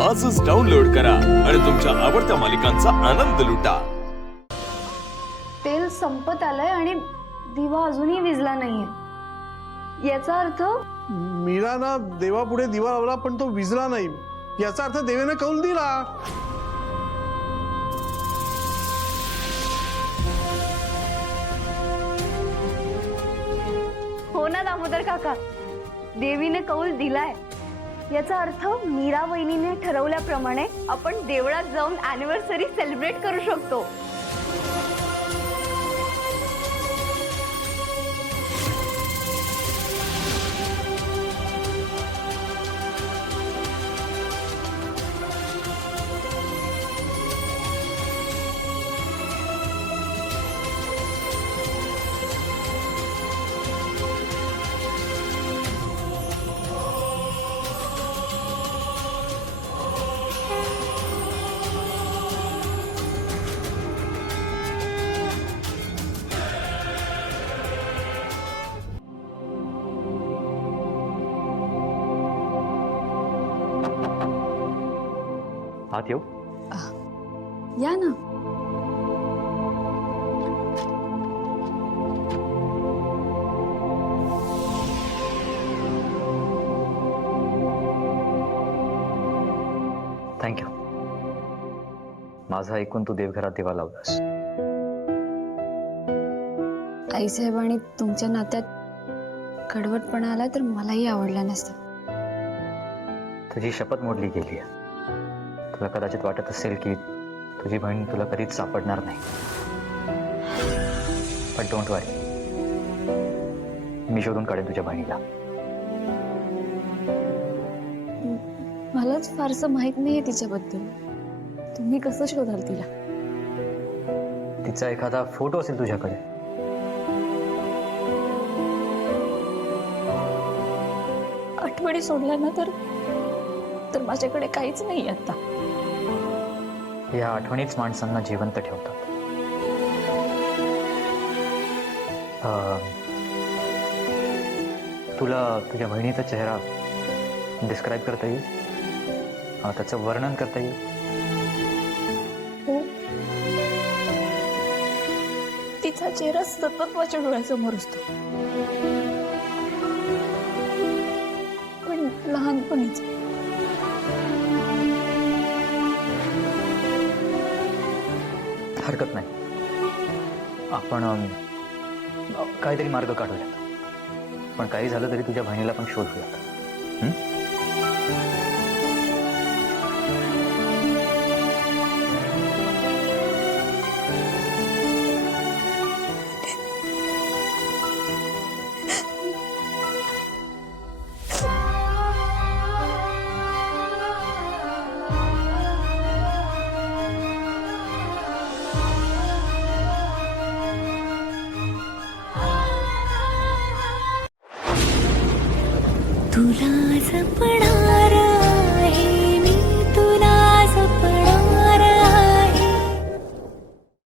आजच डाउनलोड करा आणि तुमच्या आवडत्या मालिकांचा आनंद लुटा। तेल संपत आलंय आणि दिवा अजूनही विझला नाहीये। याचा अर्थ मीरा ना देवापुढे दिवा लावला पण तो विझला नाही, याचा अर्थ देवेने कौल दिला। हो ना दामोदर काका, देवीने कौल दिलाय। याचा अर्थ मीरा वहिनीने ठरवल्याप्रमाणे आपण देवळात जाऊन अॅनिव्हर्सरी सेलिब्रेट करू शकतो। आत येऊ? या ना। थँक्यू। माझा ऐकून तू देवघरात दिवा लावलास। आईसाहेबांनी तुमच्या नात्यात कडवटपणा आला तर मलाही आवडला नसतं। तुझी शपथ मोडली गेली आहे। तुला कदाचित वाटत असेल की तुझी बहीण तुला कधीच सापडणार नाही, पण डोंट वरी, मी शोधून काढेन तुझ्या बहिणीला। मलाच फारसं माहित नाहीये तिच्याबद्दल, तुम्ही कसं शोधाल तिला? तिचा एखादा फोटो असेल तुझ्याकडे। आठवणी सोडल्या ना तर माझ्याकडे काहीच नाही आता। या आठवणीच माणसांना जिवंत ठेवतात। तुला तुझ्या बहिणीचा चेहरा डिस्क्राईब करता येईल? त्याचं वर्णन करता येईल? हो, तिचा चेहरा सतत माझ्या डोळ्यासमोर असतो, पण लहानपणीच। हरकत नाही, आपण काहीतरी मार्ग काढूयात। पण काही झालं तरी तुझ्या बहिणीला पण शोधूयात। तुला जपणार